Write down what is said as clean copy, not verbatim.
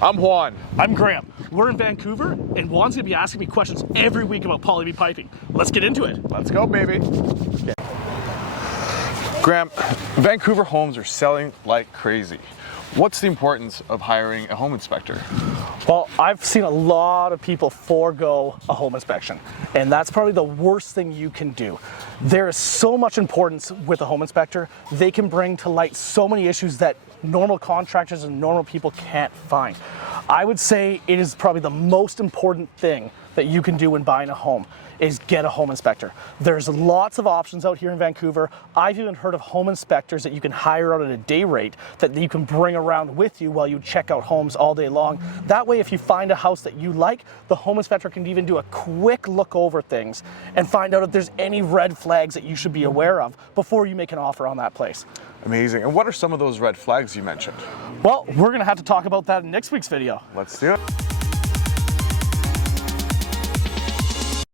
I'm Juan. I'm Graham. We're in Vancouver, and Juan's gonna be asking me questions every week about Blvd piping. Let's get into it. Let's go, baby. Okay. Graham, Vancouver homes are selling like crazy. What's the importance of hiring a home inspector? Well, I've seen a lot of people forego a home inspection, and that's probably the worst thing you can do. There is so much importance with a home inspector. They can bring to light so many issues that normal contractors and normal people can't find. I would say it is probably the most important thing that you can do when buying a home is get a home inspector. There's lots of options out here in Vancouver. I've even heard of home inspectors that you can hire out at a day rate that you can bring around with you while you check out homes all day long. That way, if you find a house that you like, the home inspector can even do a quick look over things and find out if there's any red flags that you should be aware of before you make an offer on that place. Amazing. And what are some of those red flags you mentioned? Well, we're gonna have to talk about that in next week's video. Let's do it.